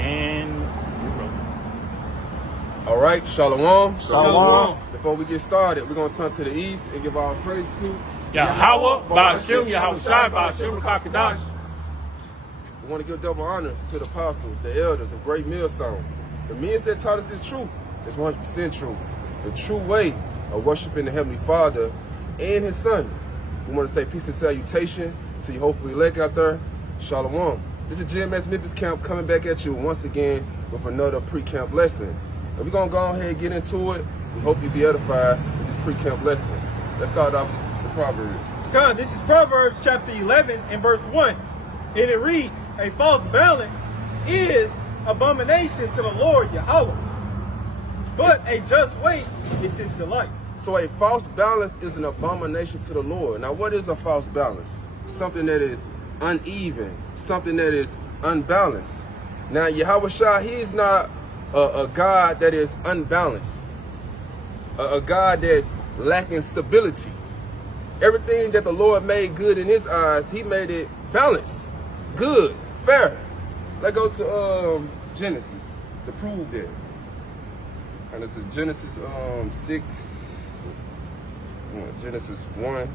And we're rolling. All right, Shalom. Shalom. Before we get started, we're going to turn to the east and give our praise to Yahweh, Ba'ashem, Yahweh Shai, Ba'ashem, Kakadash. We want to give double honors to the apostles, the elders of Great Millstone, the men that taught us this truth. It's 100% truth. The true way of worshiping the Heavenly Father and His Son. We want to say peace and salutation to you hopefully elect out there. Shalom. This is GMS Memphis Camp coming back at you once again with another pre-camp lesson. And we're going to go ahead and get into it. We hope you be edified with this pre-camp lesson. Let's start off with the Proverbs. God, this is Proverbs chapter 11 and verse 1. And it reads, a false balance is abomination to the Lord Yahweh, but a just weight is His delight. So a false balance is an abomination to the Lord. Now, what is a false balance? Something that is uneven, something that is unbalanced. Now, Yahweh Shai, He is not a God that is unbalanced, a God that's lacking stability. Everything that the Lord made good in His eyes, He made it balanced, good, fair. Let's go to Genesis to prove that. And it's Genesis 6. Genesis 1.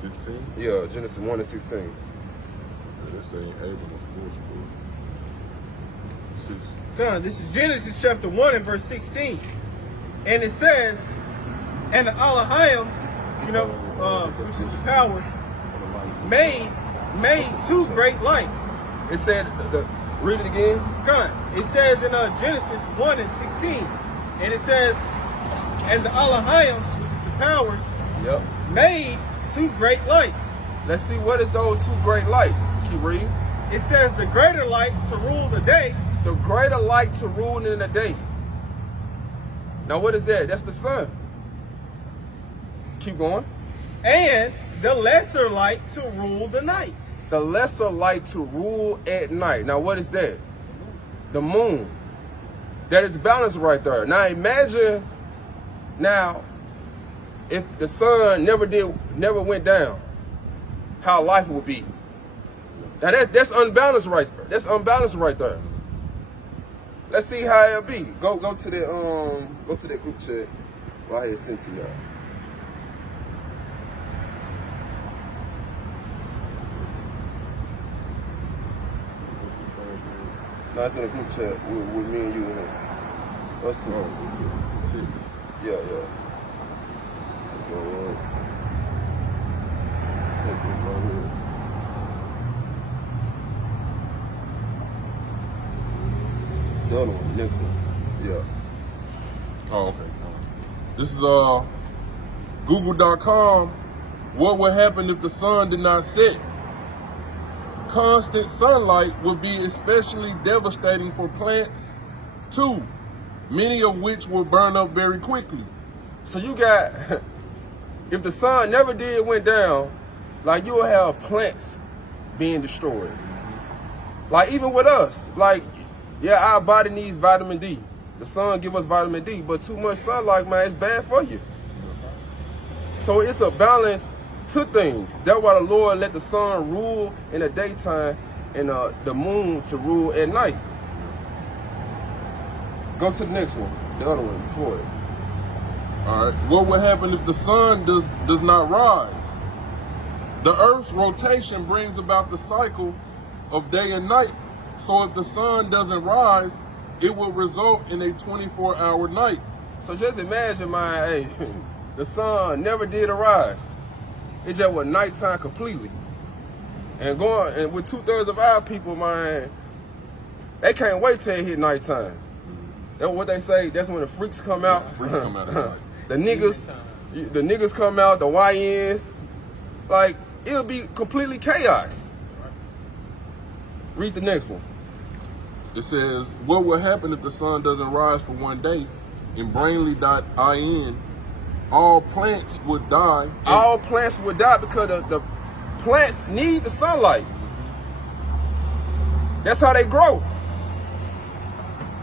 16? Yeah, Genesis 1 and 16. This ain't Abram, of course, bro. 6. God, this is Genesis chapter 1 and verse 16. And it says, and the Elohim, which is the powers, made two great lights. It said, read it again. God, it says in Genesis 1 and 16. And it says, and the Elohim, which is the powers, Yep. made two great lights. Let's see, what is those two great lights? Keep reading. It says the greater light to rule the day. The greater light to rule in the day. Now, what is that? That's the sun. Keep going. And the lesser light to rule the night. The lesser light to rule at night. Now, what is that? The moon. That is balance right there. Now, imagine now, if the sun never went down, how life would be. Now that's unbalanced right there. That's unbalanced right there. Let's see how it'll be. Go to that group chat right here sent to y'all. No, it's in a group chat with me and you and him. Us two. Yeah. The other one, next one. Yeah. Oh, okay. This is Google.com. What would happen if the sun did not set? Constant sunlight would be especially devastating for plants. 2, many of which will burn up very quickly. So you got, if the sun never went down, like you'll have plants being destroyed. Like even with us, like, yeah, our body needs vitamin D. The sun give us vitamin D, but too much sunlight, man, it's bad for you. So it's a balance to things. That's why the Lord let the sun rule in the daytime and the moon to rule at night. Go to the next one, the other one before it. All right. What would happen if the sun does not rise? The Earth's rotation brings about the cycle of day and night. So if the sun doesn't rise, it will result in a 24-hour night. So just imagine, man, hey, the sun never did arise. It just was nighttime completely. And with 2/3 of our people, man, they can't wait till it hit nighttime. That's what they say. That's when the freaks come out. Freaks come out at night. The niggas come out, the YNs. Like, it'll be completely chaos. Read the next one. It says, what will happen if the sun doesn't rise for one day? In brainly.in, all plants would die. All plants would die because the plants need the sunlight. That's how they grow.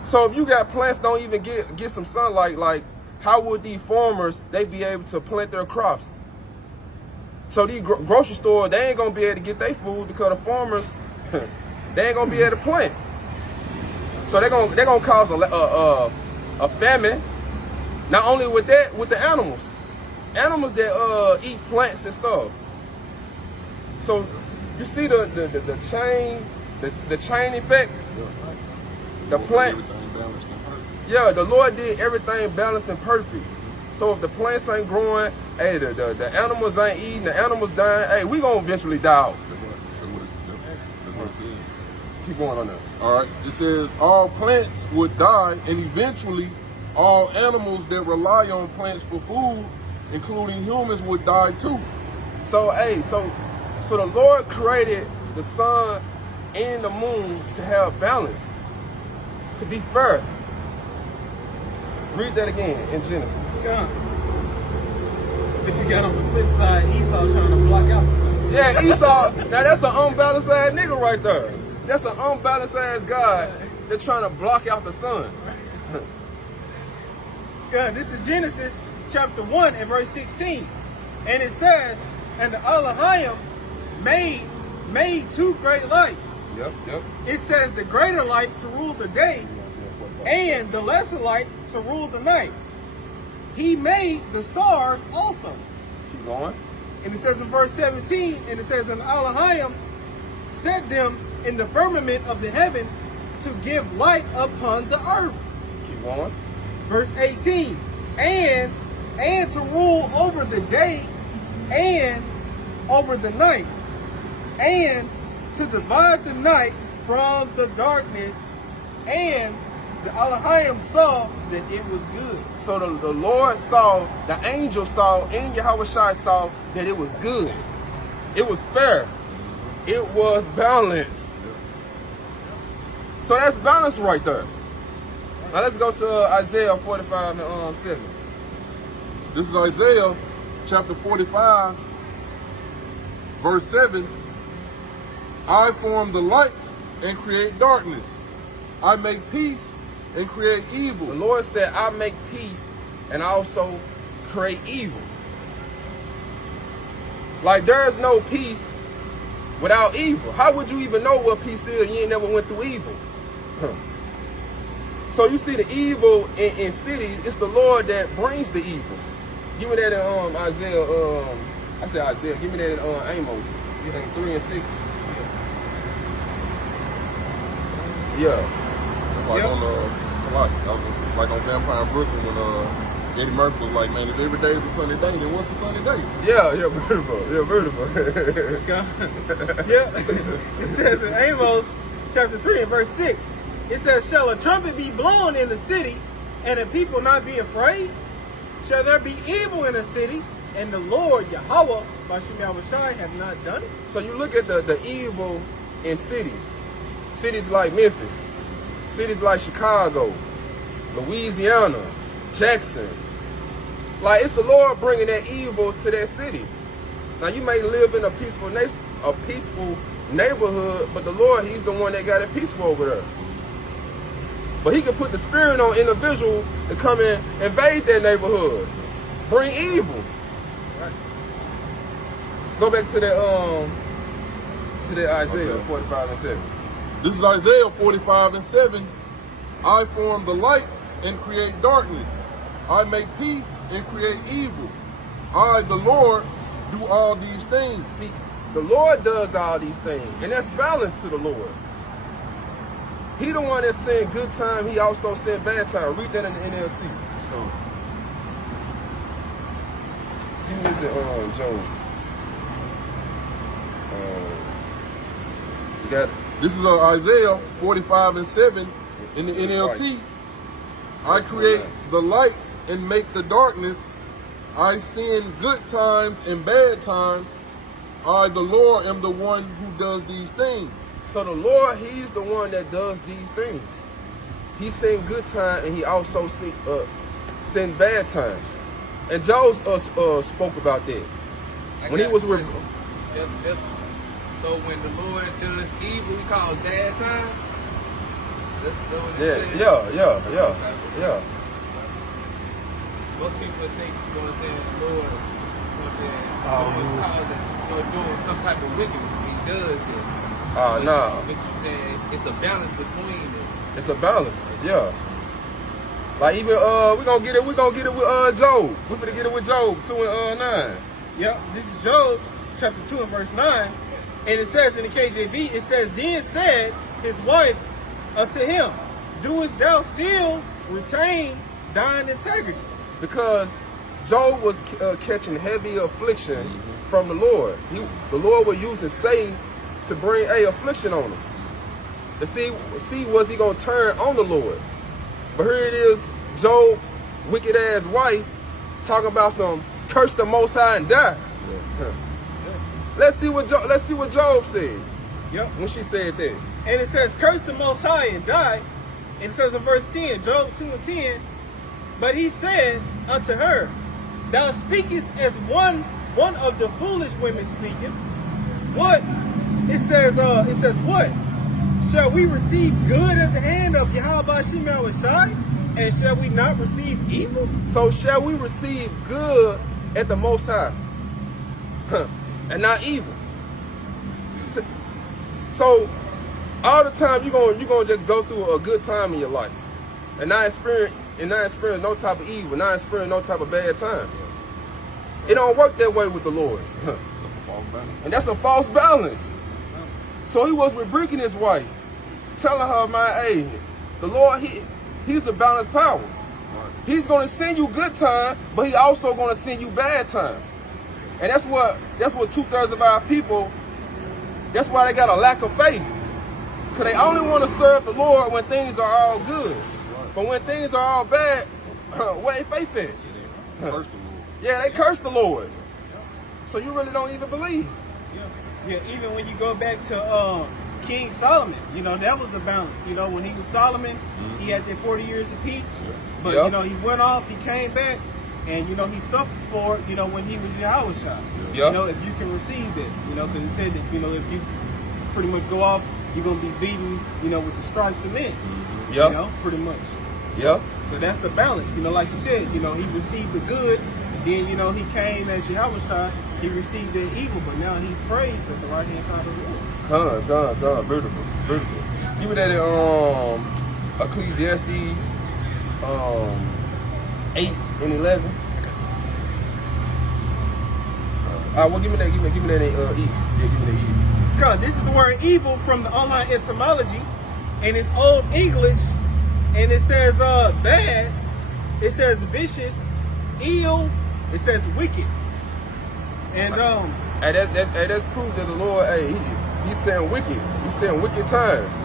So if you got plants don't even get some sunlight, like how would these farmers, they be able to plant their crops? So these grocery stores, they ain't gonna be able to get their food because the farmers, they ain't gonna be able to plant. So they're gonna cause a famine. Not only with that, with the animals that eat plants and stuff. So you see the chain effect. The plants. Yeah, the Lord did everything balanced and perfect. So if the plants ain't growing, hey, the animals ain't eating, the animals dying, hey, we gonna eventually die off. That's what it says. Keep going on there. All right. It says all plants would die, and eventually all animals that rely on plants for food, including humans, would die too. So hey, so the Lord created the sun and the moon to have balance, to be fair. Read that again in Genesis. God. But you got on the flip side Esau trying to block out the sun. Yeah, Esau. Now that's an unbalanced ass nigga right there. That's an unbalanced ass God that's trying to block out the sun. God, this is Genesis chapter 1 and verse 16. And it says, and the Elohim made two great lights. Yep. It says the greater light to rule the day and the lesser light to rule the night. He made the stars also. Keep going. And it says in verse 17, and it says, and Elohim set them in the firmament of the heaven to give light upon the earth. Keep going. Verse 18, and to rule over the day and over the night, and to divide the night from the darkness, and the Elohim saw that it was good. So the Lord saw, the angel saw, and Yahushua saw that it was good. It was fair. It was balanced. So that's balance right there. Now let's go to Isaiah 45 and 7. This is Isaiah chapter 45, verse 7. I form the light and create darkness. I make peace and create evil. The Lord said, I make peace and also create evil. Like there is no peace without evil. How would you even know what peace is? You ain't never went through evil. So you see the evil in cities, it's the Lord that brings the evil. Give me that in Isaiah, I said Isaiah, give me that in Amos, 3 and 6. Yeah. Like on Vampire Brooklyn when Eddie Murphy was like, man, if every day is a sunny day, then what's a sunny day? Yeah, beautiful. Yeah, beautiful. Yeah. It says in Amos chapter 3 and verse 6, it says, shall a trumpet be blown in the city, and the people not be afraid? Shall there be evil in the city, and the Lord Yahweh, Bashim Yahushai, have not done it? So you look at the evil in cities. Cities like Memphis, cities like Chicago, Louisiana, Jackson. Like it's the Lord bringing that evil to that city. Now you may live in a peaceful neighborhood, but the Lord, He's the one that got it peaceful over there. But He can put the spirit on individual to come in, invade that neighborhood, bring evil. Right. Go back to that Isaiah 45 and 7. This is Isaiah 45 and 7. I form the light and create darkness. I make peace and create evil. I, the Lord, do all these things. See, the Lord does all these things, and that's balance to the Lord. He the one that sent good time, He also sent bad time. Read that in the NLT. So, give me this in Job. You got it? This is Isaiah 45 and 7 in the NLT. I create the light and make the darkness. I send good times and bad times. I, the Lord, am the one who does these things. So the Lord, He's the one that does these things. He sent good time and He also sent bad times. And Job spoke about that. When he was with... So when the Lord does evil, He calls bad times? That's what Yeah. Most people think, you know what I'm saying, the Lord, you know what I'm saying, doing some type of wickedness. He does this. No. But you saying it's a balance between it. It's a balance. Yeah. Like even we gonna get it with Job. We finna get it with Job 2 and 9. Yep, this is Job chapter 2 and verse 9. And it says in the KJV, it says, then said his wife unto him, doest thou still retain thine integrity? Because Job was catching heavy affliction from the Lord. The Lord was using Satan to bring a affliction on him. To see was he gonna turn on the Lord. But here it is, Job, wicked ass wife, talking about some curse the Most High and die. Yeah. Let's see what Job said. Yep. When she said that. And it says, curse the Most High and die. And it says in verse 10, Job 2 and 10, but he said unto her, thou speakest as one of the foolish women speaketh. What? It says what? Shall we receive good at the hand of Yahweh Shai? And shall we not receive evil? So shall we receive good at the Most High? And not evil. So all the time you're gonna just go through a good time in your life. And not experience no type of evil, not experience no type of bad times. It don't work that way with the Lord. That's a false balance. And that's a false balance. So he was rebuking his wife, telling her, man, hey, the Lord, he's a balanced power. Right. He's going to send you good times, but he also going to send you bad times. And that's what 2/3 of our people, that's why they got a lack of faith. Because they only want to serve the Lord when things are all good. Right. But when things are all bad, where they faith at? Curse the Lord. Yeah, they curse the Lord. So you really don't even believe. Yeah, even when you go back to King Solomon, you know, that was a balance. You know, when he was Solomon, he had that 40 years of peace. But, Yep. you know, he went off, he came back, and, you know, he suffered for it, you know, when he was Yahweh Shai. Yep. You know, if you can receive it, you know, because it said that, you know, if you pretty much go off, you're going to be beaten, you know, with the stripes of men. Yep. You know, pretty much. Yep. So that's the balance. You know, like you said, you know, he received the good, and then, you know, he came as Yahweh Shai, he received the evil, but now he's praised at the right hand side of the Lord. Come, beautiful. Give me that Ecclesiastes 8 and 11. Well, give me that E. Yeah, give me that E. God, this is the word evil from the online etymology, and it's Old English, and it says bad, it says vicious, ill, it says wicked. And Hey, that's proof that the Lord, hey, he's saying wicked. He's saying wicked times.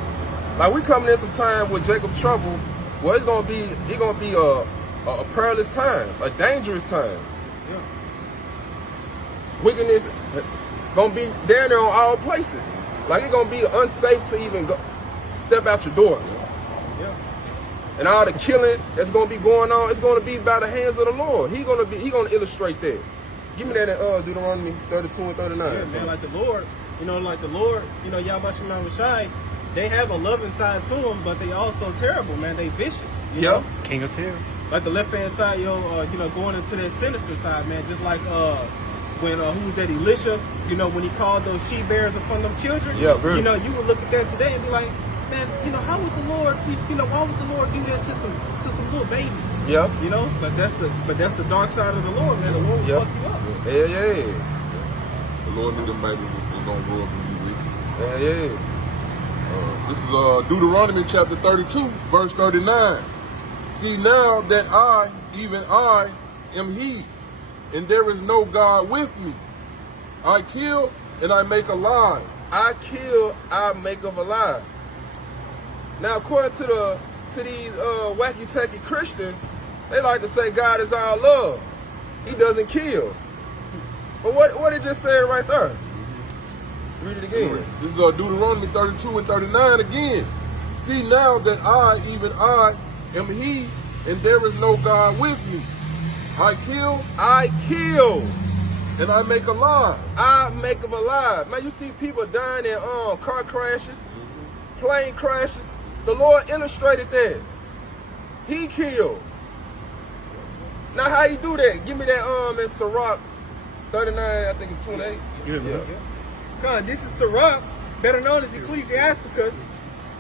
Like we coming in some time with Jacob's trouble, well, it's gonna be a perilous time, a dangerous time. yeah. Wickedness gonna be down there on all places. Like it's gonna be unsafe to even go step out your door. Yeah. And all the killing that's gonna be going on, it's gonna be by the hands of the Lord. He gonna illustrate that. Give me that in Deuteronomy 32 and 39. Yeah, man, like the Lord, you know, Yahweh Shai, they have a loving side to them, but they also terrible, man. They vicious. You know? King of Terror. Like the left hand side, you know, going into that sinister side, man. Just like when who was that, Elisha? You know, when he called those she bears upon them children. Yeah, bro. You know, you would look at that today and be like, man, you know, how would the Lord, you know, why would the Lord do that to some little babies? Yep. You know, but that's the dark side of the Lord, man. The Lord will fuck you up. Yeah. The Lord knew them babies was going to grow up and be wicked. Yeah. This is Deuteronomy chapter 32, verse 39. See now that I, even I, am he, and there is no God with me. I kill and I make alive. I kill, I make of alive. Now, according to these wacky tacky Christians, they like to say God is all love. He doesn't kill. But what it just said right there? Read it again. This is Deuteronomy 32 and 39 again. See now that I, even I, am he, and there is no God with me. I kill, and I make alive. I make them alive. Man, you see people dying in car crashes, plane crashes. The Lord illustrated that. He killed. Now how you do that? Give me that in Sirach 39, I think it's 28. Yeah. God, this is Sirach, better known as Ecclesiasticus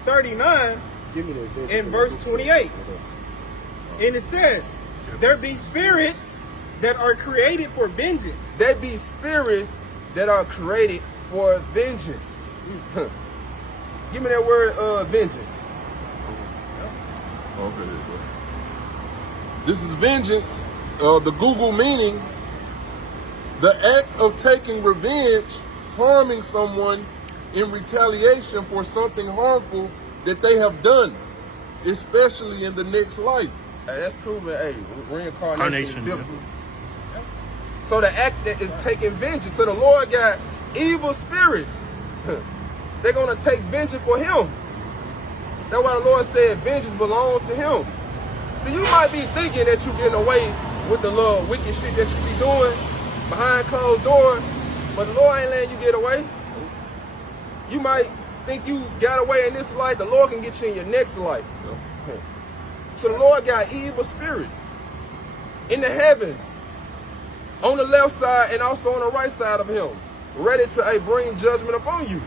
39, in verse 28. And it says, there be spirits that are created for vengeance. There be spirits that are created for vengeance. Give me that word, vengeance. Okay. This is vengeance. The Google meaning, the act of taking revenge, harming someone in retaliation for something harmful that they have done, especially in the next life. Hey, that's proven, hey, reincarnation is biblical. Yeah. So the act that is taking vengeance. So the Lord got evil spirits. They're going to take vengeance for him. That's why the Lord said vengeance belongs to him. See, you might be thinking that you're getting away with the little wicked shit that you be doing behind closed doors, but the Lord ain't letting you get away. You might think you got away in this life. The Lord can get you in your next life. So the Lord got evil spirits in the heavens, on the left side and also on the right side of him, ready to bring judgment upon you.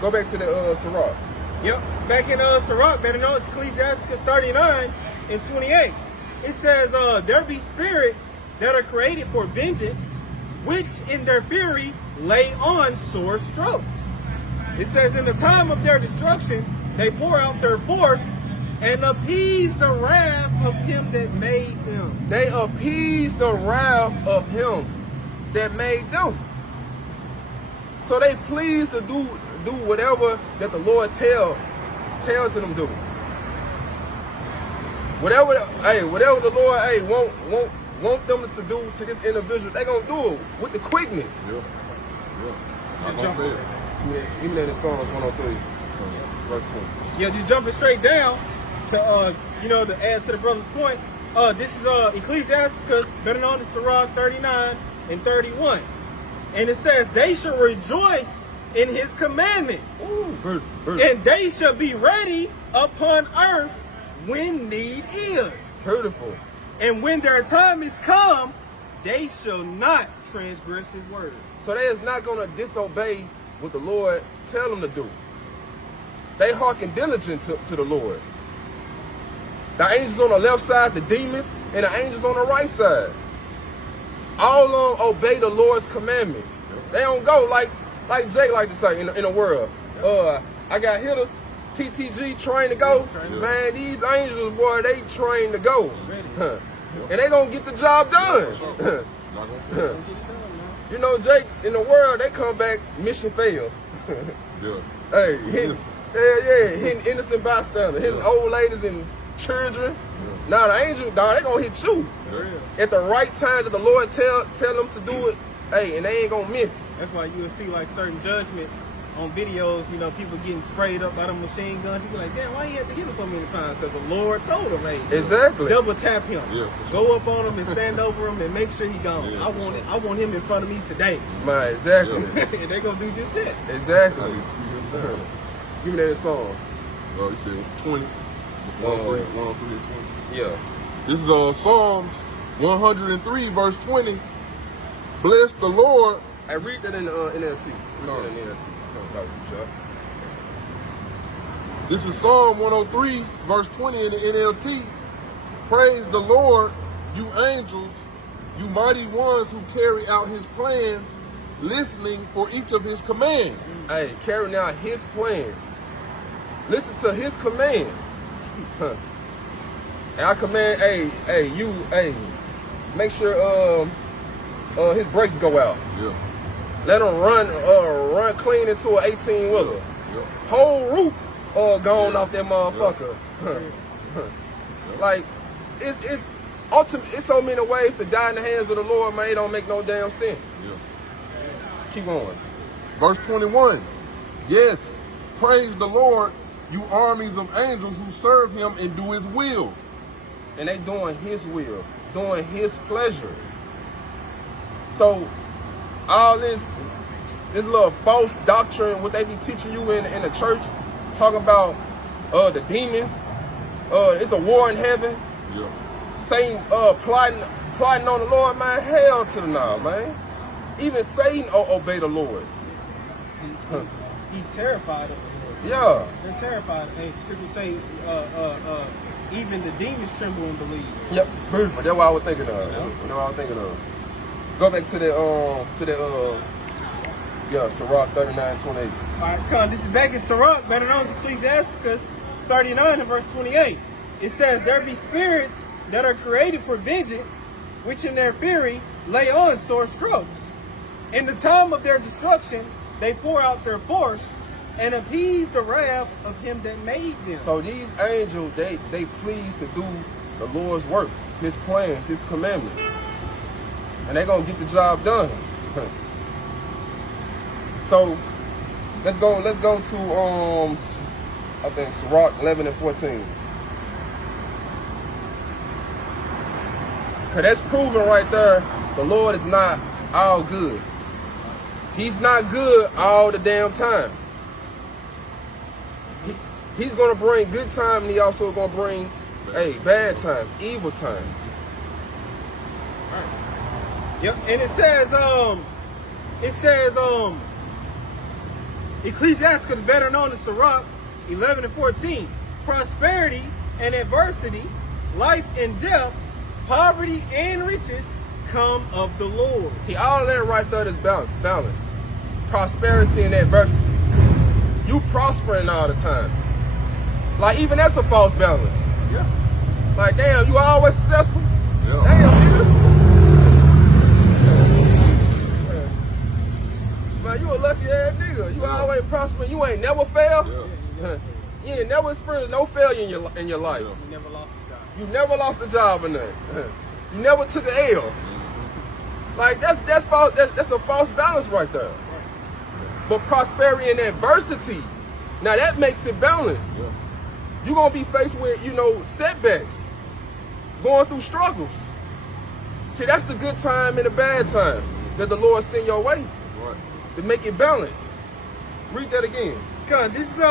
Go back to the Sirach. Yep, back in Sirach, better known as Ecclesiastes 39 and 28. It says, there be spirits that are created for vengeance, which in their fury lay on sore strokes. It says, in the time of their destruction, they pour out their force and appease the wrath of him that made them. They appease the wrath of him that made them. So they please to do whatever that the Lord tells them to do. Whatever the Lord want them to do to this individual, they gonna do it with the quickness. Not gonna fail. Give me that in Psalms 103, verse 20. Yeah, just jumping straight down to to add to the brother's point. This is Ecclesiastes, better known as Sirach 39 and 31. And it says, they shall rejoice in his commandment. Ooh, and they shall be ready upon earth when need is. Beautiful. And when their time is come, they shall not transgress his word. So they is not going to disobey what the Lord tell them to do. They hearken diligent to the Lord. The angels on the left side, the demons, and the angels on the right side. All of them obey the Lord's commandments. They don't go like Jake like to say in the world. I got hitters, TTG trained to go. Man, these angels, boy, they trained to go. And they gonna get the job done. You know, Jake, in the world, they come back, mission failed. Hey, hitting innocent bystanders, hitting old ladies and children. Now the angel, dog, they gonna hit you. At the right time that the Lord tell them to do it, hey, and they ain't gonna miss. That's why you'll see like certain judgments on videos, people getting sprayed up by the machine guns. You be like, damn, why you have to hit him so many times? Because the Lord told him, hey, exactly. Double tap him. Go up on him and stand over him and make sure he gone. I want him in front of me today. Man, exactly. And they gonna do just that. Exactly. Give me that song. Oh, you said 20. 103 and 20. Yeah. This is Psalms 103, verse 20. Bless the Lord. I read that in NLT. Read that in NLT. This is Psalm 103, verse 20 in the NLT. Praise the Lord, you angels, you mighty ones who carry out his plans, listening for each of his commands. Hey, carrying out his plans. Listen to his commands. And I command, make sure his brakes go out. Let him run clean into an 18-wheeler. Whole roof gone off that motherfucker. Like, it's ultimate. It's so many ways to die in the hands of the Lord, man. It don't make no damn sense. Keep going. Verse 21. Yes, praise the Lord, you armies of angels who serve him and do his will. And they doing his will, doing his pleasure. So all this little false doctrine, what they be teaching you in the church, talking about the demons, it's a war in heaven. Satan plotting on the Lord, man, hell to the now, man. Even Satan obey the Lord. He's terrified of the Lord. Yeah. They're terrified. Hey, scripture say, even the demons tremble and believe. Yep. Beautiful. That's what I was thinking of. That's what I was thinking of. Go back to the Sirach 39:28. All right, come on. This is back in Sirach, better known as Ecclesiasticus 39 and verse 28. It says, there be spirits that are created for vengeance, which in their fury lay on sore strokes. In the time of their destruction, they pour out their force and appease the wrath of him that made them. So these angels, they please to do the Lord's work, his plans, his commandments. And they're going to get the job done. So let's go to I think Sirach 11 and 14. Cause that's proven right there, the Lord is not all good. He's not good all the damn time. He's gonna bring good time, and he also gonna bring bad time, evil time. Yep, and it says Ecclesiasticus, better known as Sirach 11 and 14. Prosperity and adversity, life and death, poverty and riches come of the Lord. See, all of that right there is balance. Prosperity and adversity. You prospering all the time. Like, even that's a false balance. Yeah. Like, damn, you always successful? Yeah. Damn, nigga. Man, you a lucky ass nigga. You always prospering. You ain't never failed. Yeah. You ain't never experienced no failure in your life. Yeah. You never lost a job. You never lost a job or nothing. You never took an L. Like, that's false. That's a false balance right there. But prosperity and adversity, now that makes it balanced. Yeah. You're going to be faced with, setbacks, going through struggles. See, that's the good time and the bad times that the Lord send your way Right. to make it balanced. Read that again. God, this is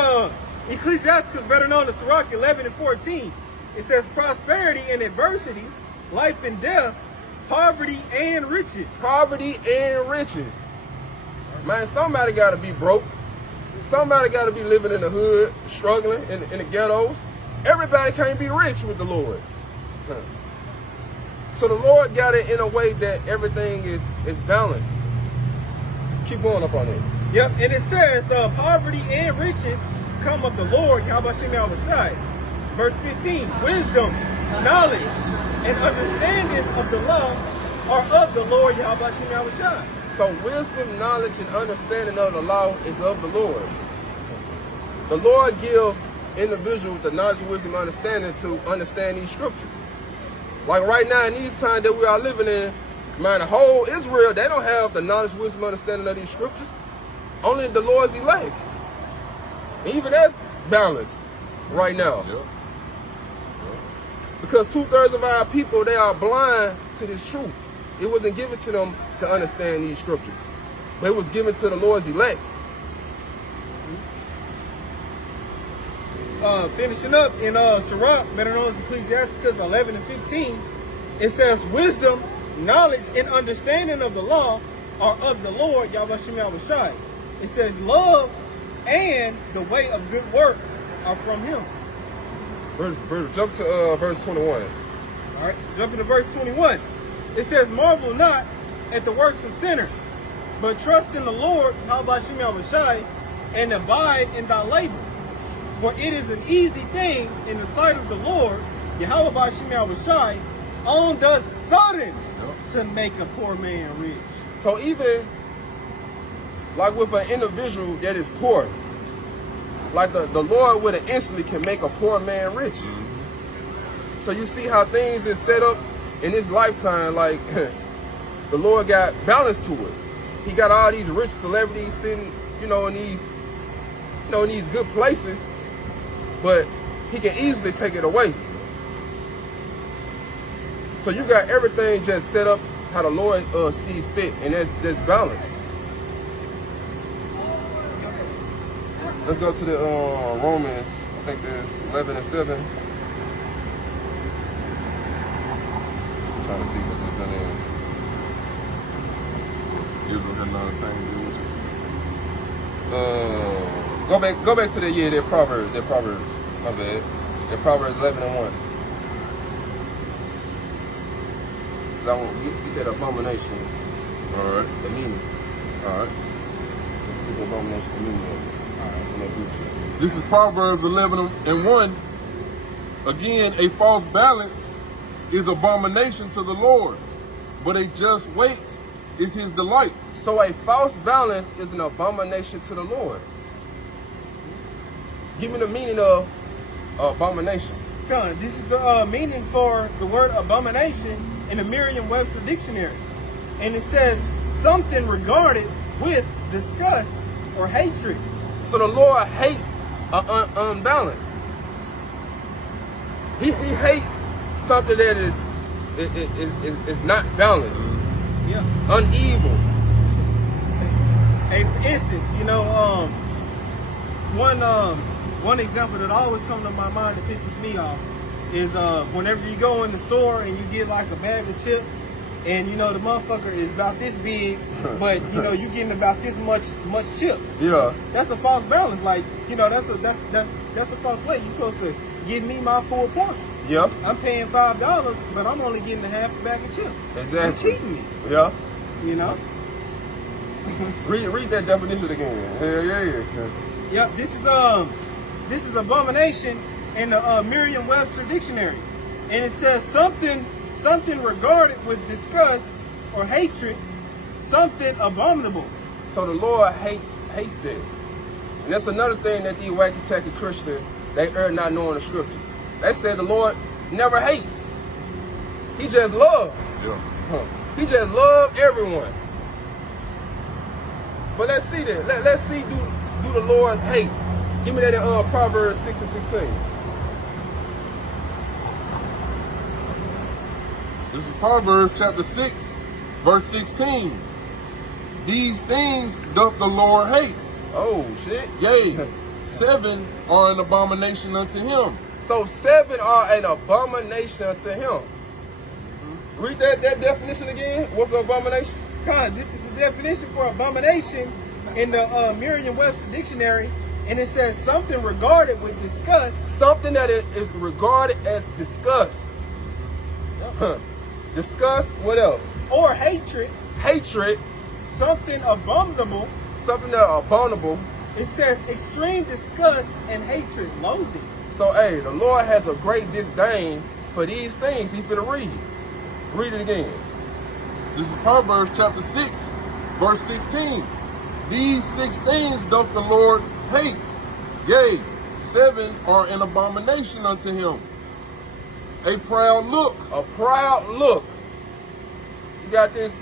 Ecclesiasticus, better known as Sirach 11 and 14. It says prosperity and adversity, life and death, poverty and riches. Poverty and riches. Man, somebody got to be broke. Somebody got to be living in the hood, struggling in the ghettos. Everybody can't be rich with the Lord. So the Lord got it in a way that everything is balanced. Keep going up on it. Yep, and it says poverty and riches come of the Lord, Yahweh Shai. Verse 15, wisdom, knowledge, and understanding of the law are of the Lord, Yahweh Shai. So wisdom, knowledge, and understanding of the law is of the Lord. The Lord give individuals the knowledge, wisdom, and understanding to understand these scriptures. Like right now in these times that we are living in, man, the whole Israel, they don't have the knowledge, wisdom, and understanding of these scriptures. Only the Lord's elect. And even that's balanced right now. Yeah. Because 2/3 of our people, they are blind to this truth. It wasn't given to them to understand these scriptures, but it was given to the Lord's elect. Finishing up in Sirach, better known as Ecclesiasticus 11 and 15, it says wisdom, knowledge, and understanding of the law are of the Lord, Yahweh Shai. It says love and the way of good works are from him. Jump to verse 21. All right, jumping to verse 21. It says, marvel not at the works of sinners, but trust in the Lord, Yahweh Shai, and abide in thy labor. For it is an easy thing in the sight of the Lord, Yahweh Shai, on the sudden to make a poor man rich. So even like with an individual that is poor, like the Lord with an instantly can make a poor man rich. So you see how things is set up in this lifetime, like the Lord got balance to it. He got all these rich celebrities sitting, in these good places, but he can easily take it away. So you got everything just set up how the Lord sees fit, and that's balance. Let's go to the Romans, I think there's 11 and 7. Trying to see what they've done in. Israel had not attained to do with Go back to that Proverbs. My bad. That Proverbs 11:1. Cause I want to get that abomination. All right. The meaning. All right. Get the abomination, the meaning of it. All right. I'm gonna do it. This is Proverbs 11:1. Again, a false balance is abomination to the Lord, but a just weight is his delight. So a false balance is an abomination to the Lord. Give me the meaning of abomination. Con, this is the meaning for the word abomination in the Merriam-Webster dictionary. And it says something regarded with disgust or hatred. So the Lord hates unbalance. He hates something that is not balanced, Yeah. uneven. Hey, for instance, one example that always comes to my mind that pisses me off is whenever you go in the store and you get like a bag of chips, and the motherfucker is about this big, but you getting about this much chips. Yeah. That's a false balance. Like that's a false way. You're supposed to give me my full portion. Yeah. I'm paying $5, but I'm only getting a half a bag of chips. Exactly. You're cheating me. Yeah. Read that definition again. Hell yeah. Yep, this is abomination in the Merriam-Webster dictionary, and it says something regarded with disgust or hatred, something abominable. So the Lord hates that, and that's another thing that these wacky tacky Christians they err not knowing the scriptures. They say the Lord never hates; He just loves. Yeah. He just loves everyone. But let's see that. Let's see do the Lord hate? Give me that in Proverbs 6:16. This is Proverbs chapter 6, verse 16. These things doth the Lord hate. Oh shit. Yea, 7 are an abomination unto him. So 7 are an abomination unto him. Read that definition again. What's an abomination? God, this is the definition for abomination in the Merriam-Webster dictionary, and it says something regarded with disgust. Something that is regarded as disgust. Yep. Disgust. What else? Or hatred. Hatred. Something abominable. Something that are abominable. It says extreme disgust and hatred, loathing. So, hey, the Lord has a great disdain for these things. He finna read. Read it again. This is Proverbs chapter 6, verse 16. These 6 things doth the Lord hate. Yea, 7 are an abomination unto him. A proud look. A proud look. You got this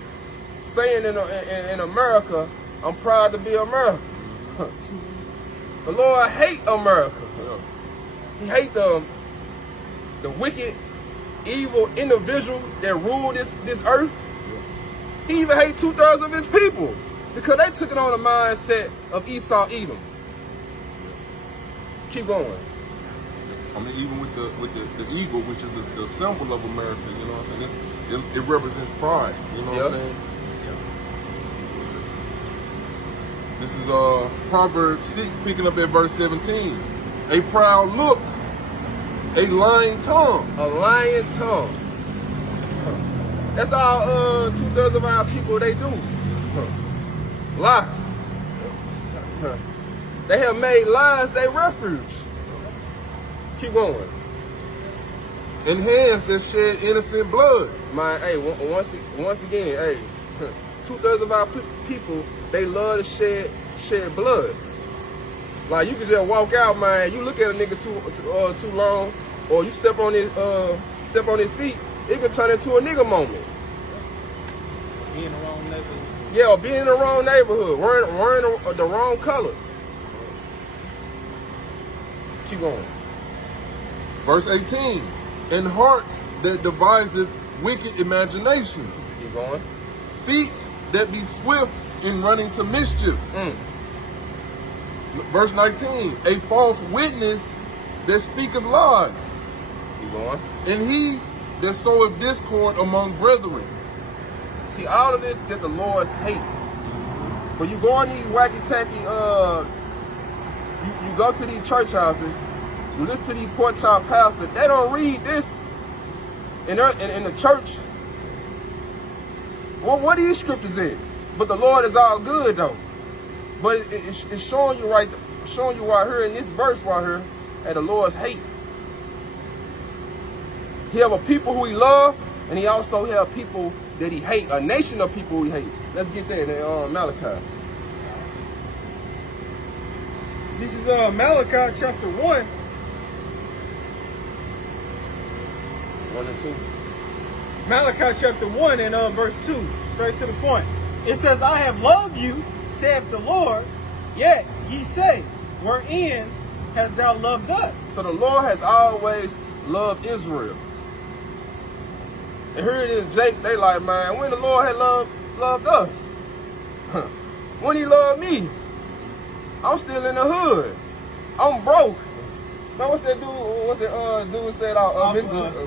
saying in America, I'm proud to be American. The Lord hate America. He hate the wicked, evil individual that rule this earth. He even hate 2/3 of his people because they took it on the mindset of Esau, Edom. Keep going. I mean, even with the eagle, which is the symbol of America, you know what I'm saying? It represents pride, you know what I'm saying? This is Proverbs 6, picking up at verse 17. A proud look, a lying tongue. A lying tongue. That's all 2/3 of our people they do. Lie. They have made lies their refuge. Keep going. And hands that shed innocent blood. Man, hey, once again, hey, 2/3 of our people, they love to shed blood. Like you can just walk out, man. You look at a nigga too long, or you step on his feet, it can turn into a nigga moment. Be in the wrong neighborhood. Yeah, or being in the wrong neighborhood, wearing the wrong colors. Keep going. Verse 18. And hearts that deviseth wicked imaginations. Keep going. Feet that be swift in running to mischief. Verse 19. A false witness that speaketh lies. Keep going. And he that soweth discord among brethren. See, all of this that the Lord's hate. When you go on these wacky tacky You go to these church houses, you listen to these pork chop pastors, they don't read this in the church. Well, what are these scriptures in? But the Lord is all good though. But it's showing you right here in this verse right here at the Lord's hate. He have a people who he love, and he also have people that he hate, a nation of people who he hate. Let's get there in Malachi. This is Malachi chapter 1. 1 and 2. Malachi chapter 1 and verse 2. Straight to the point. It says, I have loved you, saith the Lord, yet ye say, wherein hast thou loved us? So the Lord has always loved Israel. And here it is, Jake, they like, man, when the Lord had loved us? When he loved me? I'm still in the hood. I'm broke. Now what's that dude, what the dude said out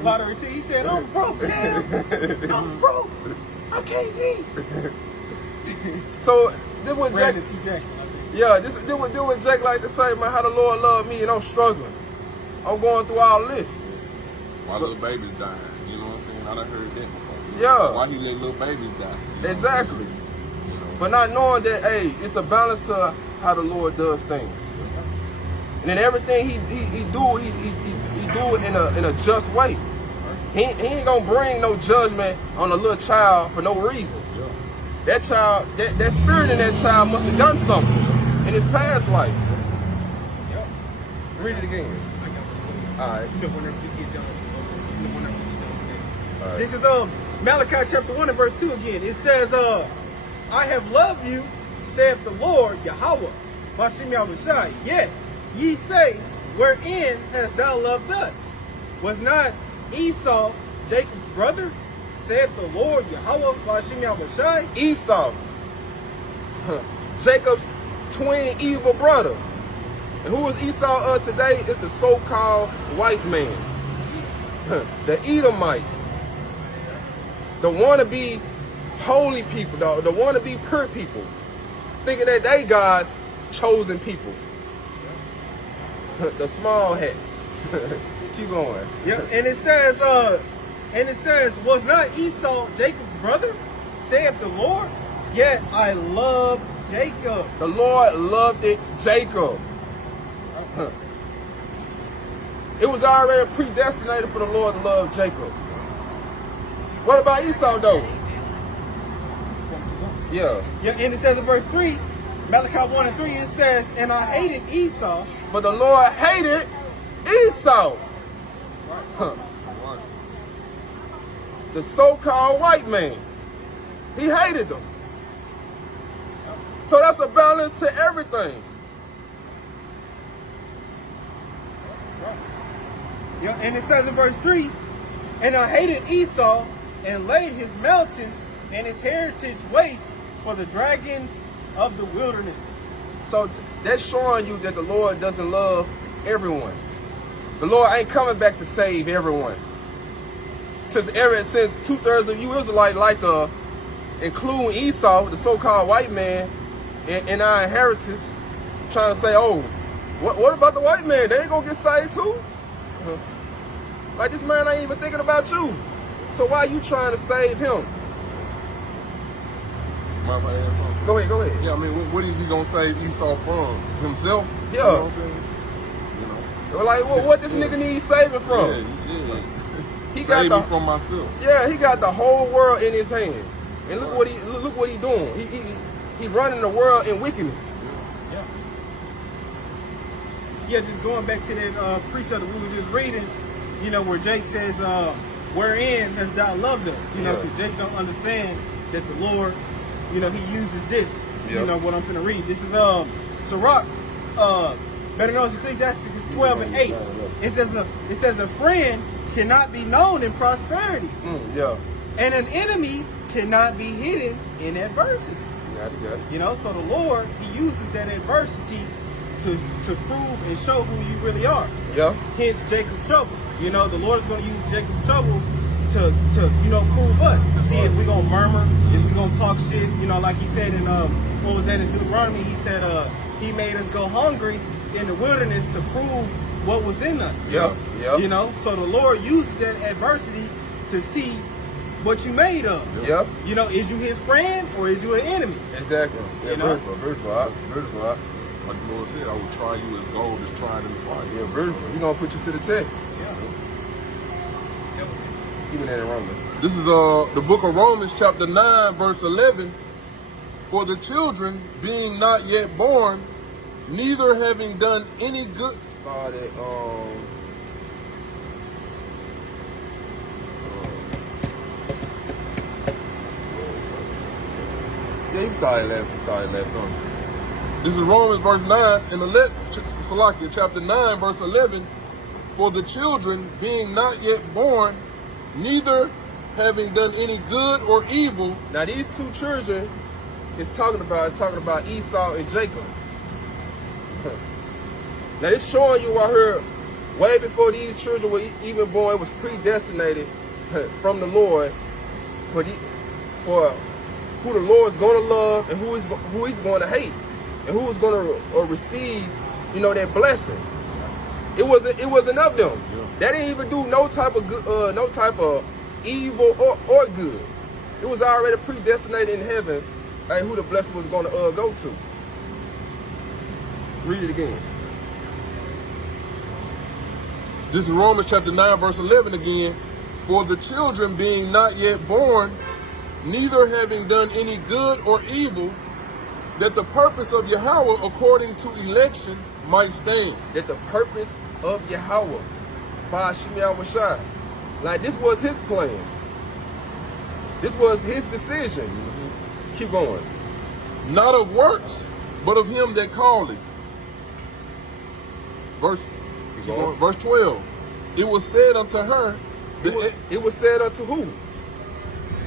Lottery T, he said, I'm broke, man. I'm broke. I can't eat. So this what Jake, T. Jackson, I think. yeah, this what Jake like to say, man, how the Lord loved me and I'm struggling. I'm going through all this. Why little babies dying? You know what I'm saying? I done heard that before. Yeah. Why he let little babies die? You know Exactly. You know. But not knowing that, hey, it's a balance to how the Lord does things. And then everything he do it in a just way. He ain't gonna bring no judgment on a little child for no reason. Yeah. That child, that spirit in that child must have done something in his past life. Yep. Read it again. I got it. All right. You know, whenever you get done. You know, whenever you get done. Okay. All right. This is Malachi chapter 1 and verse 2 again. It says, I have loved you, saith the Lord, Yahweh, Bashim Yahushai. Yet ye say, wherein hast thou loved us? Was not Esau Jacob's brother, saith the Lord, Yahweh, Bashim Yahushai? Esau, Jacob's twin evil brother. And who is Esau today? Is the so-called white man. The Edomites. The wannabe holy people, the wannabe pure people. Thinking that they God's chosen people. The small hats. Keep going. Yeah, and it says, was not Esau Jacob's brother, saith the Lord? Yet I love Jacob. The Lord loved it, Jacob. It was already predestinated for the Lord to love Jacob. What about Esau though? Yeah. Yeah, and it says in verse 3, Malachi 1 and 3, it says, and I hated Esau. But the Lord hated Esau. The so-called white man. He hated them. So that's a balance to everything. Yeah, and it says in verse 3, and I hated Esau and laid his mountains and his heritage waste for the dragons of the wilderness. So that's showing you that the Lord doesn't love everyone. The Lord ain't coming back to save everyone. Since 2/3 of you Israelites like to include Esau, the so-called white man, in our inheritance, trying to say, oh, what about the white man? They ain't gonna get saved too? Like this man ain't even thinking about you. So why are you trying to save him? Go ahead. Yeah, I mean, what is he gonna save Esau from? Himself? Yeah. You know what I'm saying? You know. Like, what this nigga needs saving from? Yeah. He Save got me from myself. Yeah, he got the whole world in his hand. And look what he doing. He running the world in wickedness. Yeah, just going back to that precept that we were just reading, you know, where Jake says, wherein hast thou loved us? You know, because Jake don't understand that the Lord, you know, he uses this. You know what I'm finna read. This is Sirach, better known as Ecclesiastes 12 and 8. It says a friend cannot be known in prosperity. And an enemy cannot be hidden in adversity. You know, so the Lord, he uses that adversity to prove and show who you really are. Hence Jacob's trouble. You know, the Lord is going to use Jacob's trouble to you know, prove us, to see if we're going to murmur, if we're going to talk shit. You know, like he said in, what was that in Deuteronomy? He said, he made us go hungry in the wilderness to prove what was in us. Yep. Yep. You know, so the Lord uses that adversity to see what you made of. Yep. You know, is you his friend or is you an enemy? Exactly. Yeah, You know? beautiful. Like the Lord said, I will try you as gold is tried in the fire. Yeah, beautiful. He's gonna put you to the test. Yeah. Even that in Romans. This is the book of Romans, chapter 9, verse 11. For the children being not yet born, neither having done any good. Started yeah, you started 11. This is Romans verse 9 and Salakia, chapter 9, verse 11. For the children being not yet born, neither having done any good or evil. Now these two children it's talking about Esau and Jacob. Now it's showing you right here, way before these children were even born, it was predestinated from the Lord for who the Lord's going to love and who he's going to hate, and who is going to receive, you know, that blessing. It wasn't of them. Yeah. They didn't even do no type of good, no type of evil or good. It was already predestinated in heaven, who the blessing was going to go to. Read it again. This is Romans chapter 9, verse 11 again. For the children being not yet born, neither having done any good or evil, that the purpose of Yahweh according to election might stand. That the purpose of Yahweh, by Shemiyah, like this was his plans. This was his decision. Keep going. Not of works, but of him that called it. Verse 12. It was said unto her, It was said unto who?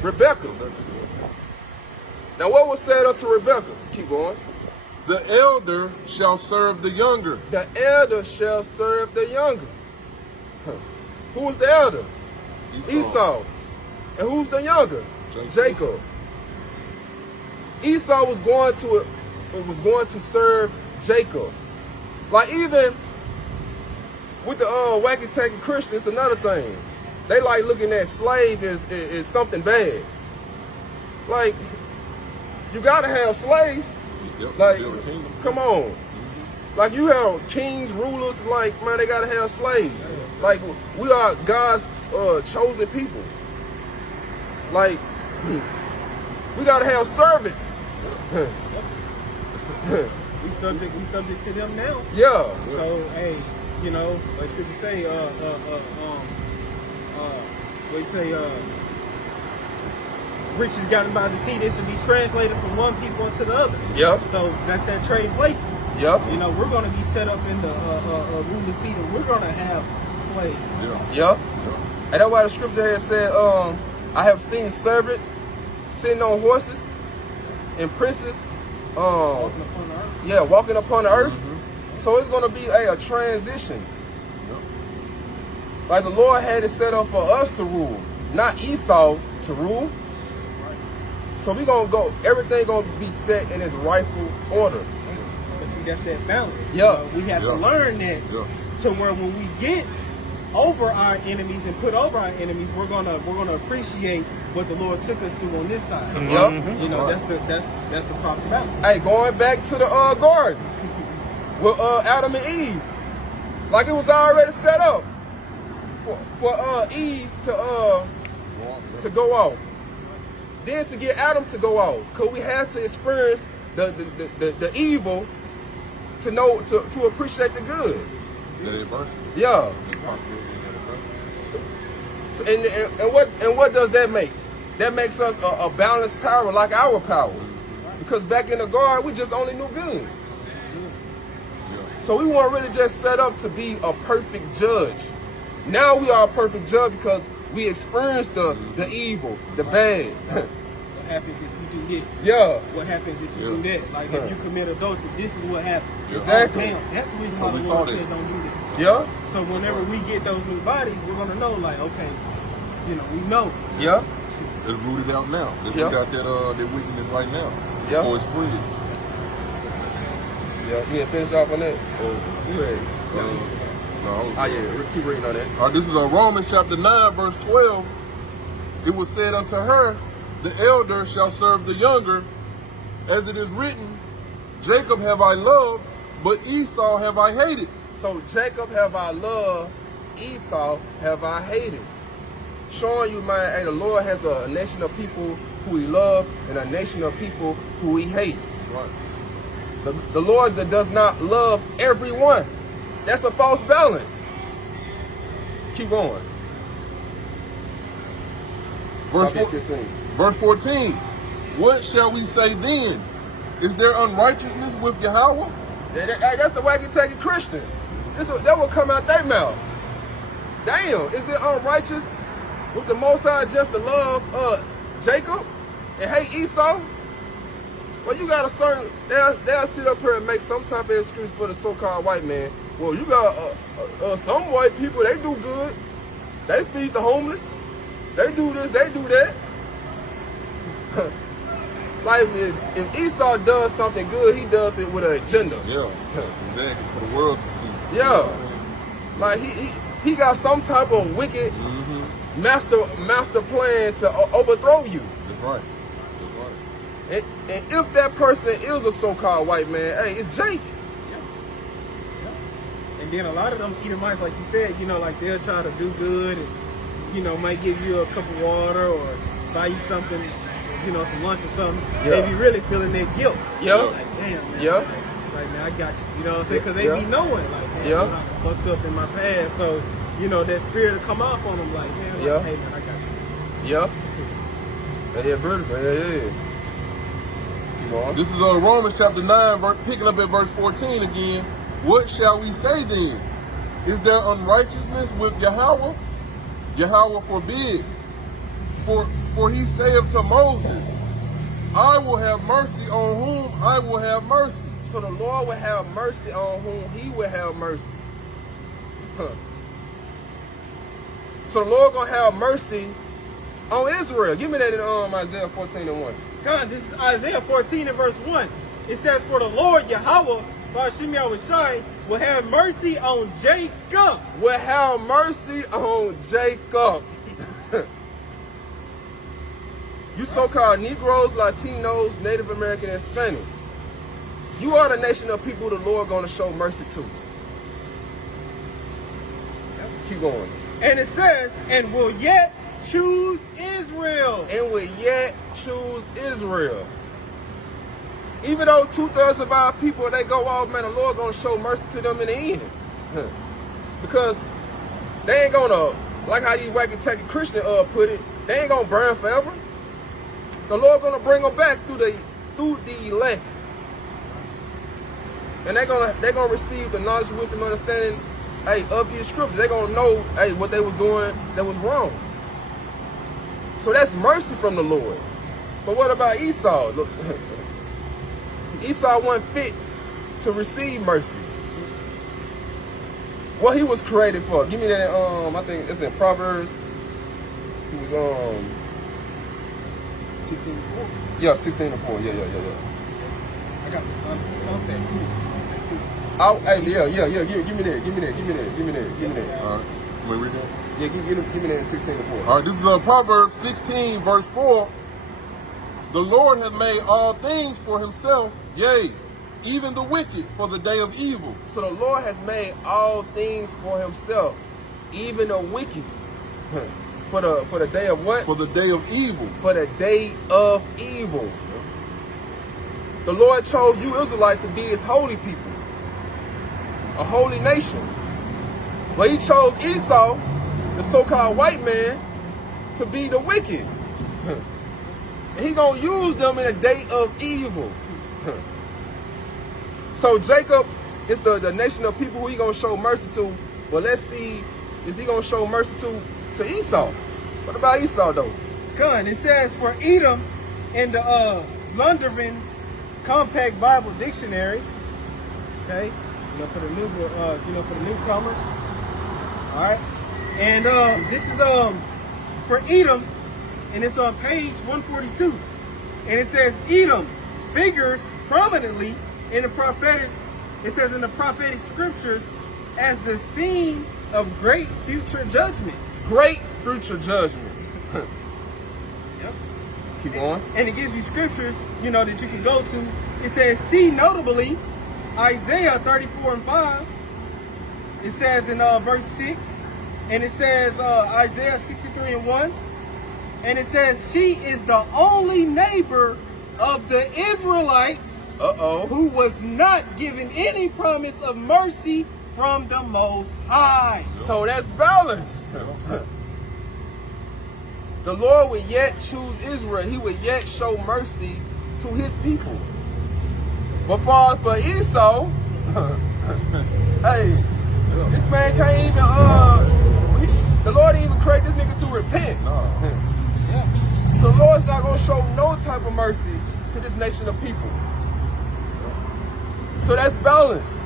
Rebecca. Now what was said unto Rebecca? Keep going. the elder shall serve the younger. The elder shall serve the younger. Who was the elder? Esau. And who's the younger? Jacob. Esau was going to serve Jacob. Like even with the wacky tacky Christians, another thing. They like looking at slave as something bad. Like, you gotta have slaves. Yep, Like, come on. Like, you have kings, rulers, like, man, they gotta have slaves. Like, we are God's chosen people. Like, we gotta have servants. We subject to them now. Yeah. So, hey, you know, like scripture say, they say, riches gotten by the sea, this should be translated from one people into the other. Yep. So that's that trade places. Yep. You know, we're going to be set up in the ruler seat, and we're going to have slaves. Yeah. Yep. And that's why the scripture here said, I have seen servants sitting on horses and princes, Walking upon the earth. yeah, walking upon the earth. So it's going to be a transition. Like the Lord had it set up for us to rule, not Esau to rule. So we gonna go, everything gonna be set in its rightful order. But see, that's that balance. Yeah. We have to learn that to where when we get over our enemies and put over our enemies, we're gonna appreciate what the Lord took us through on this side. Yep. You know, that's the proper balance. Hey, going back to the garden with Adam and Eve, like it was already set up for Eve to go off. Then to get Adam to go off, because we have to experience the evil to know to appreciate the good. Yeah. So, and what does that make? That makes us a balanced power, like our power. Because back in the garden, we just only knew good. So we weren't really just set up to be a perfect judge. Now we are a perfect judge because we experience the evil, the bad. What happens if you do this? Yeah. What happens if you do that? Like if you commit adultery, this is what happens. Exactly. Oh, damn, that's the reason why the Lord said don't do that. Yeah. So whenever we get those new bodies, we're gonna know, like, okay, you know, we know. Yeah. It's rooted out now. We got that wickedness right now. Yeah. Before it spreads. Yeah, you didn't finish off on that? Oh, You ready? no. Oh, yeah, keep reading on that. This is Romans chapter 9, verse 12. It was said unto her, the elder shall serve the younger, as it is written, Jacob have I loved, but Esau have I hated. So Jacob have I loved, Esau have I hated. Showing you, man, hey, the Lord has a nation of people who he loves and a nation of people who he hates. Right. The Lord that does not love everyone. That's a false balance. Keep going. Verse 14. What shall we say then? Is there unrighteousness with Yahweh? That's the wacky-tacky Christian. That will come out their mouth. Damn, is it unrighteous with the Most High just to love Jacob and hate Esau? Well, you got a certain, they'll sit up here and make some type of excuse for the so-called white man. Well, you got some white people, they do good. They feed the homeless. They do this, they do that. Like, if Esau does something good, he does it with an agenda. Yeah, exactly, for the world to see. Yeah. Like, he got some type of wicked master plan to overthrow you. That's right. That's right. And if that person is a so-called white man, hey, it's Jake. And then a lot of them Edomites, like you said, you know, like they'll try to do good and, you know, might give you a cup of water or buy you something, you know, some lunch or something. Yeah. They be really feeling their guilt. Yeah. Like, damn, man. Yeah. Like, man, I got you. You know what I'm saying? Because they be knowing, like, man, Yeah. I'm fucked up in my past. So, you know, that spirit will come off on them, like, man, like, Yeah. hey, man, I got you. Yeah. Yeah, beautiful. Yeah. Keep going. This is Romans chapter 9, picking up at verse 14 again. What shall we say then? Is there unrighteousness with Yahweh? Yahweh forbid. For he saith to Moses, I will have mercy on whom I will have mercy. So the Lord will have mercy on whom he will have mercy. So the Lord gonna have mercy on Israel. Give me that in Isaiah 14:1. God, this is Isaiah 14 and verse 1. It says, for the Lord Yahweh, Ba'ashim Yahushai, will have mercy on Jacob. Will have mercy on Jacob. You so-called Negroes, Latinos, Native American, and Hispanic. You are the nation of people the Lord going to show mercy to. Keep going. And it says, and will yet choose Israel. And will yet choose Israel. Even though 2/3 of our people, they go off, man, the Lord going to show mercy to them in the end. Because they ain't going to, like how these wacky-tacky Christian put it, they ain't going to burn forever. The Lord going to bring them back through the elect. And they're gonna receive the knowledge, wisdom, understanding, hey, of these scriptures. They're gonna know, hey, what they was doing that was wrong. So that's mercy from the Lord. But what about Esau? Look, Esau wasn't fit to receive mercy. What he was created for? Give me that. I think it's in Proverbs. He was 16:4. Yeah, 16:4. Yeah. I got that too. Oh, hey, yeah. Give me that. All right. Wait, read that? Yeah, give me that 16:4. All right, this is Proverbs 16, verse 4. The Lord hath made all things for himself, yea, even the wicked for the day of evil. So the Lord has made all things for himself, even the wicked. For the day of what? For the day of evil. For the day of evil. The Lord chose you Israelites to be his holy people, a holy nation. But he chose Esau, the so-called white man, to be the wicked. And he gonna use them in a day of evil. So Jacob is the nation of people who he gonna show mercy to. But let's see, is he gonna show mercy to Esau? What about Esau though? Gun. It says for Edom in the Zondervan's Compact Bible Dictionary. Okay, for the new, for the newcomers. All right, and this is for Edom, and it's on page 142, and it says Edom figures prominently in the prophetic it says in the prophetic scriptures, as the scene of great future judgments. Great future judgment. Yep. Keep going. And it gives you scriptures, you know, that you can go to. It says, see notably Isaiah 34 and 5. It says in verse 6. And it says Isaiah 63 and 1. And it says, she is the only neighbor of the Israelites who was not given any promise of mercy from the Most High. So that's balance. The Lord would yet choose Israel. He would yet show mercy to his people. But for Esau, hey, this man can't even, the Lord didn't even create this nigga to repent. So the Lord's not going to show no type of mercy to this nation of people. So that's balance.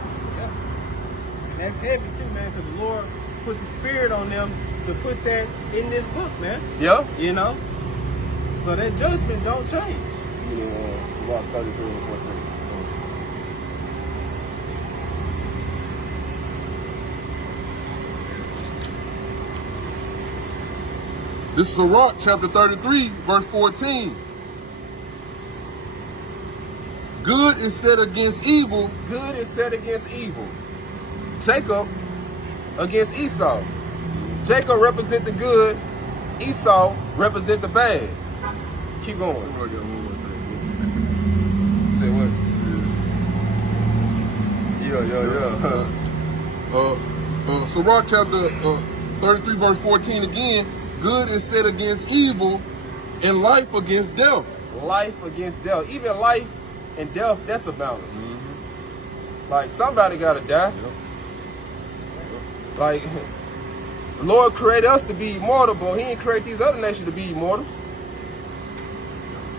And that's heavy too, man, because the Lord put the spirit on them to put that in this book, man. Yeah. You know? So that judgment don't change. It's about 33 and 14. This is Sirach chapter 33, verse 14. Good is set against evil. Good is set against evil. Jacob against Esau. Jacob represent the good. Esau represent the bad. Keep going. Say what? Yeah. Sirach chapter 33, verse 14 again. Good is set against evil, and life against death. Life against death. Even life and death, that's a balance. Like, somebody got to die. Like, the Lord created us to be immortal, but he didn't create these other nations to be immortals.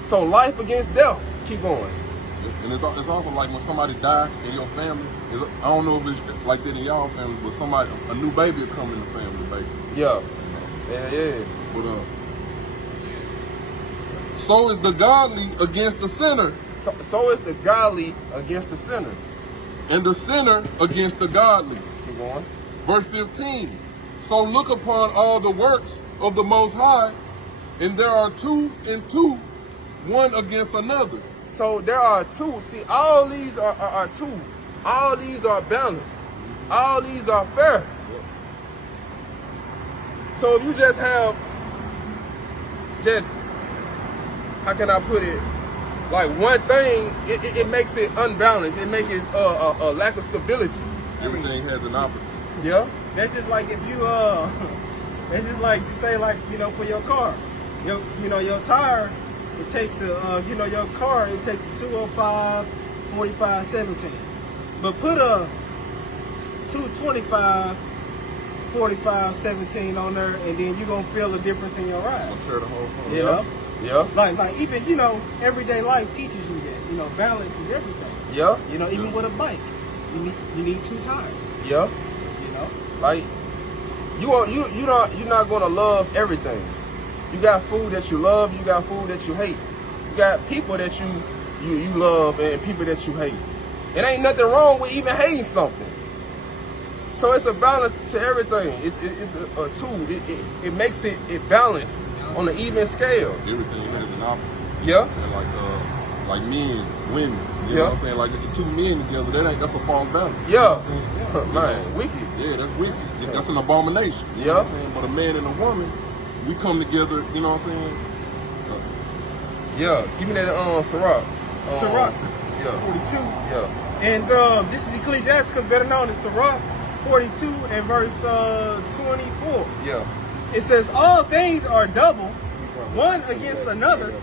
So life against death. Keep going. And it's also like when somebody die in your family. I don't know if it's like that in y'all family, but a new baby will come in the family, basically. Yeah. Yeah. But so is the godly against the sinner. So is the godly against the sinner. And the sinner against the godly. Keep going. Verse 15. So look upon all the works of the Most High, and there are two and two, one against another. So there are two. See, all these are two. All these are balanced. All these are fair. So if you just have, how can I put it? Like one thing, it makes it unbalanced. It makes it a lack of stability. Everything has an opposite. Yeah. That's just like if you, that's just like, say like, you know, for your car. Your tire, it takes your car, it takes a 205, 45, 17. But put a 225, 45, 17 on there, and then you're going to feel the difference in your ride. I'll tear the whole car. You know? Yeah. Like even, everyday life teaches you that. Balance is everything. Yeah. Even with a bike, you need two tires. Yeah. Like, you're not gonna love everything. You got food that you love, you got food that you hate. You got people that you love and people that you hate. It ain't nothing wrong with even hating something. So it's a balance to everything. It's a tool. It makes it balanced on an even scale. Everything has an opposite. Yeah. Like men, women. You know what I'm saying? Like the two men together, that's a false balance. Yeah. Man, wicked. Yeah, that's wicked. That's an abomination. You know what I'm saying? But a man and a woman, we come together, you know what I'm saying? Yeah. Give me that Sirach. Sirach. Yeah. 42. Yeah. And this is Ecclesiasticus, better known as Sirach 42 and verse 24. Yeah. It says, all things are double, one against another.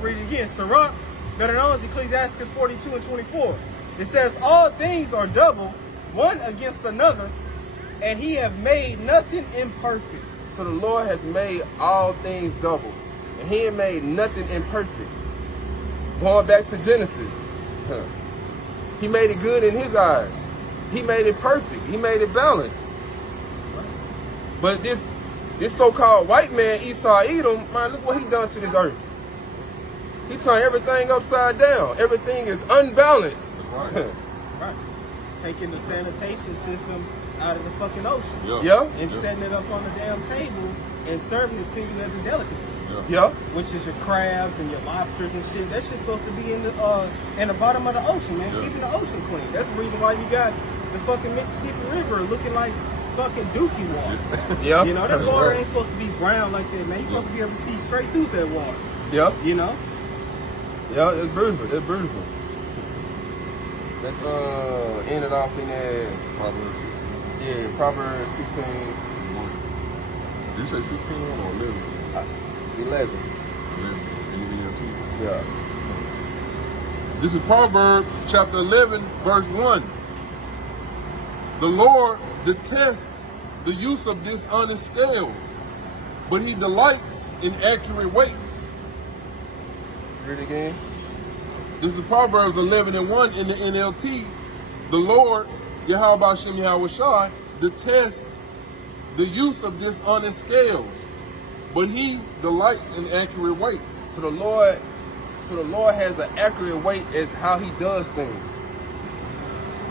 Read it again. Sirach, better known as Ecclesiasticus 42 and 24. It says, all things are double, one against another, and he have made nothing imperfect. So the Lord has made all things double, and he ain't made nothing imperfect. Going back to Genesis, he made it good in his eyes. He made it perfect. He made it balanced. But this so-called white man, Esau Edom, man, look what he done to this earth. He turned everything upside down. Everything is unbalanced. Right. taking the sanitation system out of the fucking ocean. Yeah. And setting it up on the damn table and serving it to you as a delicacy. Yeah. Which is your crabs and your lobsters and shit. That shit's supposed to be in the bottom of the ocean, man. Keeping the ocean clean. That's the reason why you got the fucking Mississippi River looking like fucking dookie water. Yeah. You know, that water ain't supposed to be brown like that, man. You're supposed to be able to see straight through that water. Yeah. You know? Yeah, it's beautiful. It's beautiful. Let's end it off in that Proverbs 16. Did you say 16 or 11? 11. 11. Yeah. This is Proverbs chapter 11, verse 1. The Lord detests the use of dishonest scales, but he delights in accurate weights. Read it again. This is Proverbs 11 and 1 in the NLT. The Lord, Yahweh Hashem Yahweh Shai, detests the use of dishonest scales, but he delights in accurate weights. So the Lord has an accurate weight as how he does things.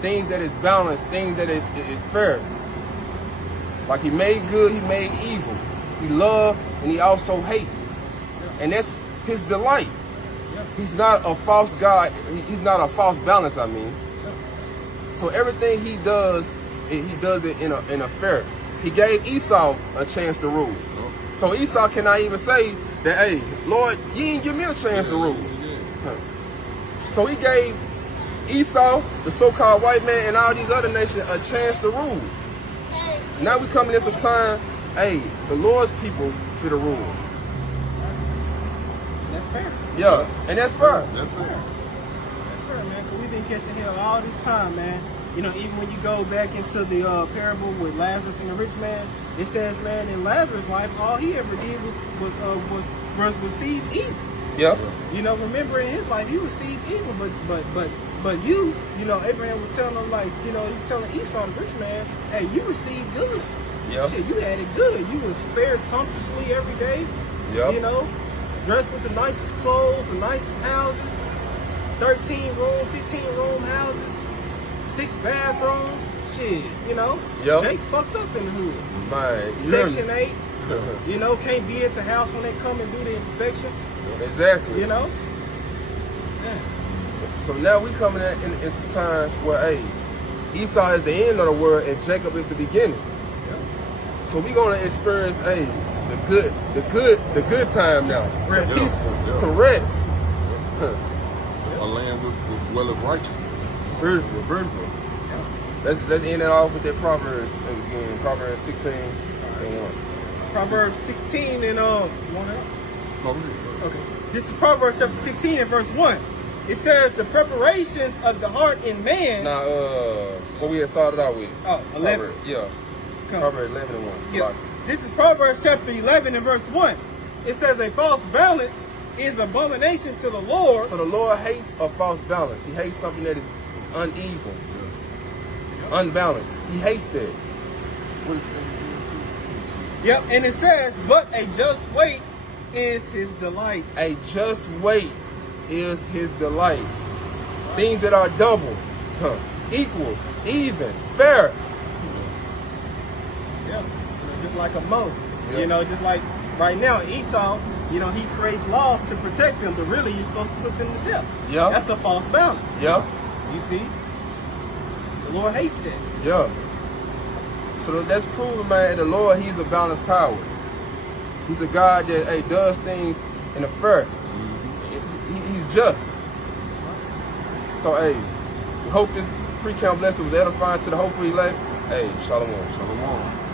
Things that is balanced, things that is fair. Like he made good, he made evil. He loved and he also hate. And that's his delight. He's not a false God. He's not a false balance, I mean. So everything he does it in a fair. He gave Esau a chance to rule. So Esau cannot even say that, hey, Lord, you didn't give me a chance to rule. So he gave Esau, the so-called white man, and all these other nations a chance to rule. Now we coming in some time, hey, the Lord's people fit a rule. And that's fair. Yeah, and that's fair. That's fair. That's fair, man, because we've been catching hell all this time, man. You know, even when you go back into the parable with Lazarus and the rich man, it says, man, in Lazarus' life, all he ever did was receive evil. Yeah. You know, remember in his life, he received evil, but you know, Abraham was telling him, like, you know, he was telling Esau, the rich man, hey, you received good. Yeah. Shit, you had it good. You was fared sumptuously every day. Yeah. You know, dressed with the nicest clothes, the nicest houses, 13 room, 15 room houses, 6 bathrooms. Shit, you know. Yep. Jake fucked up in the hood. Man, Section 8. You know, can't be at the house when they come and do the inspection. Exactly. You know? Yeah. So now we coming in some times where, hey, Esau is the end of the world and Jacob is the beginning. So we gonna experience, hey, the good time now. Real peaceful. Some rest. A land with well of righteousness. Beautiful, beautiful. Let's end it off with that Proverbs again. Proverbs 16 and 1. Proverbs 16 and 1. Okay. This is Proverbs chapter 16 and verse 1. It says, the preparations of the heart in man. Now, what we had started out with. Oh, 11. Yeah. Proverbs 11 and 1. Yeah. This is Proverbs chapter 11 and verse 1. It says, a false balance is abomination to the Lord. So the Lord hates a false balance. He hates something that is uneven, unbalanced. He hates that. What is it? Yep, and it says, but a just weight is his delight. A just weight is his delight. Things that are double, equal, even, fair. Yeah, you know, just like a moat. Yeah. You know, just like right now, Esau, you know, he creates laws to protect them, but really you're supposed to put them to death. Yeah. That's a false balance. Yeah. You see? The Lord hates that. Yeah. So that's proven, man, the Lord, he's a balanced power. He's a God that, hey, does things in a fair. He's just. So, hey, we hope this pre-camp lesson was edifying to the hopeful elect. Hey, shalom. Shalom.